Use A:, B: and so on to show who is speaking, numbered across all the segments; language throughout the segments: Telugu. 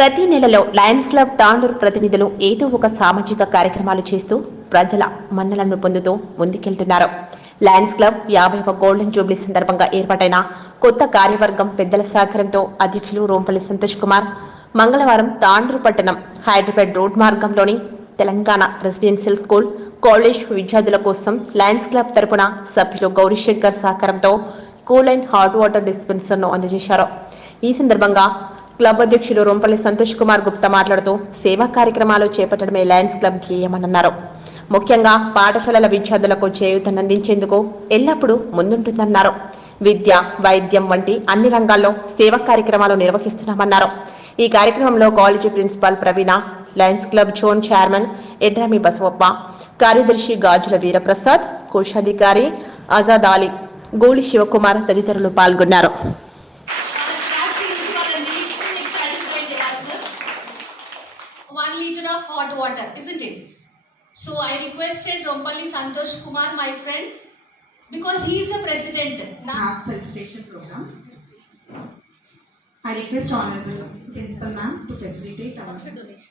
A: ప్రతి నెలలో లయన్స్ క్లబ్ తాండూరు ప్రతినిధులు ఏదో ఒక సామాజిక కార్యక్రమాలు చేస్తూ ప్రజల మన్నలను పొందుతూ ముందుకెళ్తున్నారు. లయన్స్ క్లబ్ యాభైవ గోల్డెన్ జూబ్లీ సందర్భంగా ఏర్పాటైన కొత్త కార్యవర్గం పెద్దల సహకారంతో అధ్యక్షులు రోంపల్లి సంతోష్ కుమార్ మంగళవారం తాండూరు పట్టణం హైదరాబాద్ రోడ్ మార్గంలోని తెలంగాణ రెసిడెన్షియల్ స్కూల్ కాలేజ్ విద్యార్థుల కోసం లయన్స్ క్లబ్ తరపున సభ్యులు గౌరీశంకర్ సహకారంతో కూల్ అండ్ హాట్ వాటర్ డిస్పెన్సర్ను అందజేశారు. ఈ సందర్భంగా క్లబ్ అధ్యక్షులు రొంపల్లి సంతోష్ కుమార్ గుప్తా మాట్లాడుతూ సేవా కార్యక్రమాలు చేపట్టడమే లయన్స్ క్లబ్ ధ్యేయమన్నారు ముఖ్యంగా పాఠశాలల విద్యార్థులకు చేయూతనందించేందుకు ఎల్లప్పుడూ ముందుంటుందన్నారు. విద్య వైద్యం వంటి అన్ని రంగాల్లో సేవా కార్యక్రమాలు నిర్వహిస్తున్నామన్నారు. ఈ కార్యక్రమంలో college principal Praveena Lions Club zone chairman ఎడ్రామి Basavappa కార్యదర్శి గాజుల వీరప్రసాద్ కోశాధికారి ఆజాద్ అలీ గోళి శివకుమార్ తదితరులు పాల్గొన్నారు
B: వాళ్ళ క్లాస్ నుంచి వాళ్ళ needs ని మీకు satisfy చేయాలి sir. One liter of hot water, isn't it? So I requested Rompalli Santosh Kumar, my friend, because he is the president. Now,
C: felicitation program. I request honorable principal ma'am to facilitate our
B: first donation.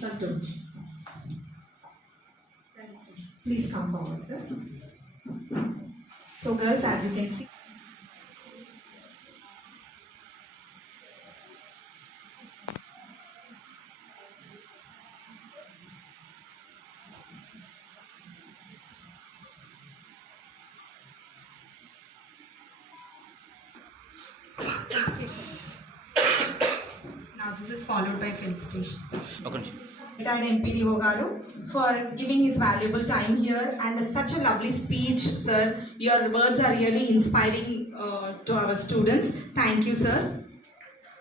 C: first donation. Please come forward, sir. So girls, as you can see. this is followed by felicitation.
D: Okay.
C: Retired MP MPD Garu for giving his valuable time here and such a lovely speech, sir. Your words are really inspiring uh, to our students. Thank you, sir.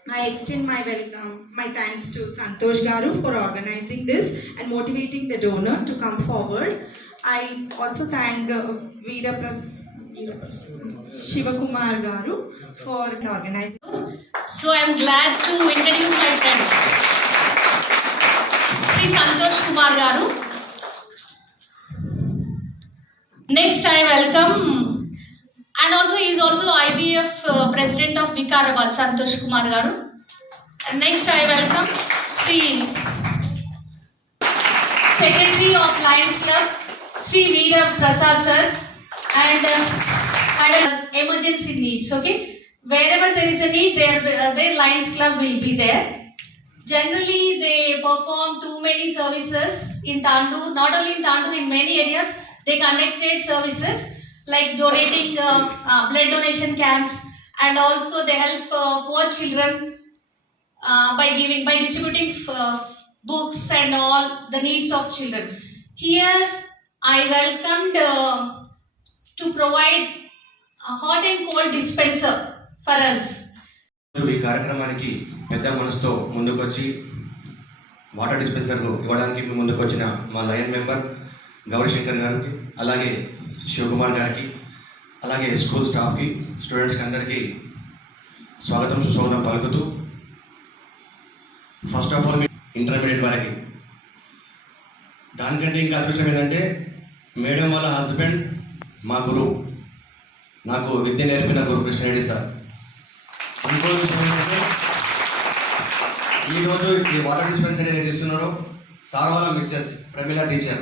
C: I extend my welcome, my thanks to Santosh Garu for organizing this and motivating the donor to come forward. I also thank uh, Veera Pras Shivakumar Garu for organizing.
B: So I am glad to introduce my friend. Sri Santosh Kumar Garu. Next I welcome and also he is also IBF uh, president of Vikarabad Santosh Kumar Garu. And next I welcome Sri Secretary of Lions Club Sri Veera Prasad sir and uh, I will emergency needs okay? Wherever there is a need there uh, their Lions Club will be there. Generally they perform too many services in Tandur not only in Tandur in many areas they conducted services like donating uh, uh, blood donation camps and also they help uh, poor children uh, by giving by distributing uh, books and all the needs of children. Here i welcomed uh, to provide a hot and cold dispenser for us.
D: ఈ కార్యక్రమానికి పెద్ద మనసుతో ముందుకొచ్చి వాటర్ డిస్పెన్సర్లు ఇవ్వడానికి మీ మా లయన్ మెంబర్ గౌరీశంకర్ గారికి అలాగే శివకుమార్ గారికి అలాగే స్కూల్ స్టాఫ్కి స్టూడెంట్స్కి అందరికీ స్వాగతం సుస్వాగతం పలుకుతూ ఫస్ట్ ఆఫ్ ఆల్ ఇంటర్మీడియట్ వరకు. దానికంటే ఇంకా అదృష్టం ఏంటంటే మేడం వాళ్ళ హస్బెండ్ మా గురువు. నాకు విద్య నేర్పిన గురు కృష్ణారెడ్డి సార్. ఇంకో విషయం ఏంటంటే ఈరోజు ఈ వాటర్ డిస్పెన్సరీ ఏదైతే ఇస్తున్నారో సార్ వాళ్ళ మిస్సెస్ ప్రమిళ టీచర్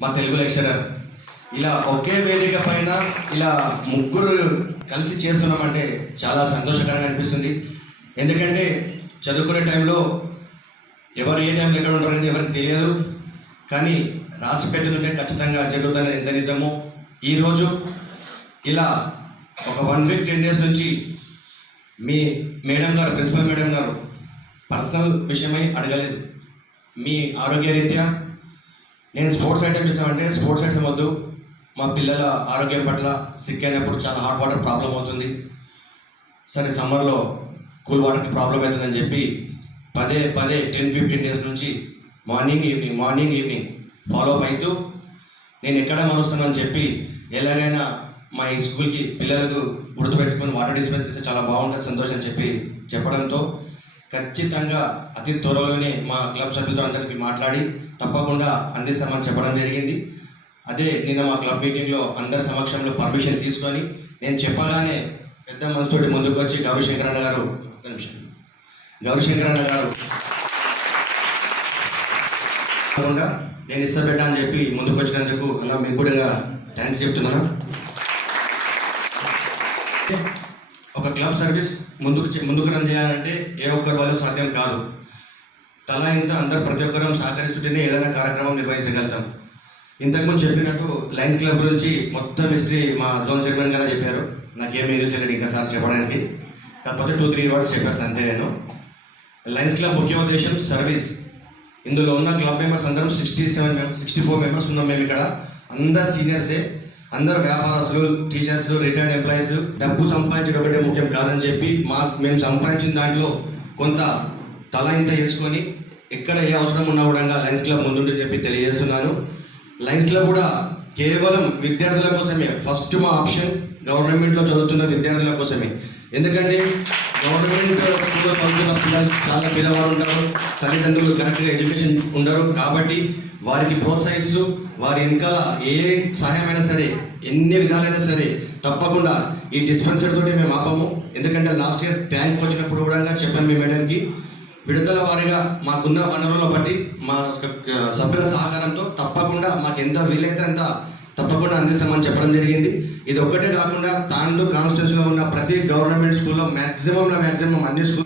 D: మా తెలుగు లెక్చరర్. ఇలా ఒకే వేదిక పైన ఇలా ముగ్గురు కలిసి చేస్తున్నామంటే చాలా సంతోషకరంగా అనిపిస్తుంది. ఎందుకంటే చదువుకునే టైంలో ఎవరు ఏ టైంలో ఎక్కడ ఉంటారనేది ఎవరికి తెలియదు. కానీ రాసి పెట్టుకుంటే ఖచ్చితంగా జరుగుతుంది ఎంత నిజమో ఈరోజు ఇలా ఒక వన్ వీక్ టెన్ డేస్ నుంచి మీ మేడం గారు ప్రిన్సిపల్ మేడం గారు పర్సనల్ విషయమై అడగలేదు. మీ ఆరోగ్య రీత్యా నేను స్పోర్ట్స్ ఐటమ్ చేసామంటే స్పోర్ట్స్ ఐటమ్ వద్దు. మా పిల్లల ఆరోగ్యం పట్ల సిక్ అయినప్పుడు చాలా హాట్ వాటర్ ప్రాబ్లం అవుతుంది. సరే సమ్మర్లో కూల్ వాటర్కి ప్రాబ్లం అవుతుందని చెప్పి పదే పదే టెన్ ఫిఫ్టీన్ డేస్ నుంచి morning evening morning evening follow up అవుతూ నేను ఎక్కడ మరుస్తున్నానని చెప్పి ఎలాగైనా మా ఈ స్కూల్కి పిల్లలకు గుర్తుపెట్టుకుని వాటర్ డిస్పెన్స్ చేస్తే చాలా బాగుంటుంది సంతోషం చెప్పి చెప్పడంతో ఖచ్చితంగా అతి త్వరలోనే మా క్లబ్ సభ్యులతో అందరికీ మాట్లాడి తప్పకుండా అందిస్తామని చెప్పడం జరిగింది. అదే నిన్న మా క్లబ్ మీటింగ్లో అందరి సమక్షంలో పర్మిషన్ తీసుకొని నేను చెప్పగానే పెద్ద మనసుతోటి ముందుకు వచ్చి గౌరీశంకరన్న గారు ఒక్క నిమిషం. గౌరీశంకరన్న గారు నేను ఇస్తా అని చెప్పి ముందుకు వచ్చినందుకు అలా మీకు కూడా థ్యాంక్స్ చెప్తున్నాను. ఒక క్లబ్ సర్వీస్ ముందుకు ముందుకు రన్ చేయాలంటే ఏ ఒక్కరి వల్ల సాధ్యం కాదు. తలా ఇంత అందరు ప్రతి ఒక్కరం సహకరిస్తుంటేనే ఏదైనా కార్యక్రమం నిర్వహించగలుగుతాం. ఇంతకుముందు చెప్పినట్టు లయన్స్ క్లబ్ గురించి మొత్తం హిస్టరీ మా జోన్ చైర్మన్ గారు చెప్పారు. నాకేం మిగిల్చలేదు ఇంకా సార్ చెప్పడానికి. కాకపోతే టూ త్రీ వర్డ్స్ చెప్పేస్తాను అంతే నేను. లయన్స్ క్లబ్ ముఖ్య ఉద్దేశం సర్వీస్. ఇందులో ఉన్న క్లబ్ మెంబర్స్ అందరం sixty seven sixty four members ఉన్నాం మేము ఇక్కడ. అందరు సీనియర్సే అందరు వ్యాపారస్తులు టీచర్స్ రిటైర్డ్ ఎంప్లాయీస్ డబ్బు సంపాదించడం ఒకటే ముఖ్యం కాదని చెప్పి మా మేము సంపాదించిన దాంట్లో కొంత తల ఇంత వేసుకొని ఎక్కడ ఏ అవసరం ఉన్నా కూడా లయన్స్ క్లబ్ ముందుండి చెప్పి తెలియజేస్తున్నాను. లయన్స్ క్లబ్ కూడా కేవలం విద్యార్థుల కోసమే. ఫస్ట్ మా ఆప్షన్ గవర్నమెంట్లో చదువుతున్న విద్యార్థుల కోసమే. ఎందుకంటే గవర్నమెంట్ స్కూల్లో చదువుతున్న పిల్లలు చాలా పిల్లవారు ఉంటారు తల్లిదండ్రులు కరెక్ట్గా ఎడ్యుకేషన్ ఉండరు కాబట్టి వారికి ప్రోత్సహిస్తూ వారి వెనకాల ఏ సహాయమైనా సరే ఎన్ని విధాలైనా సరే తప్పకుండా ఈ డిస్పెన్సరీ తోటి మేము ఆపము ఎందుకంటే లాస్ట్ ఇయర్ ట్యాంక్ వచ్చినప్పుడు కూడా చెప్పాను మీ మేడంకి విడుదల వారీగా మాకున్న వనరులను బట్టి మా సభ్యుల సహకారంతో తప్పకుండా మాకు ఎంత వీలైతే అంత కూడా అందిస్తామని చెప్పడం జరిగింది. ఇది ఒక్కటే కాకుండా తాండూ కాన్స్టిట్యూషన్లో ఉన్న ప్రతి గవర్నమెంట్ స్కూల్లో మ్యాక్సిమంలో మ్యాక్సిమం అన్ని స్కూల్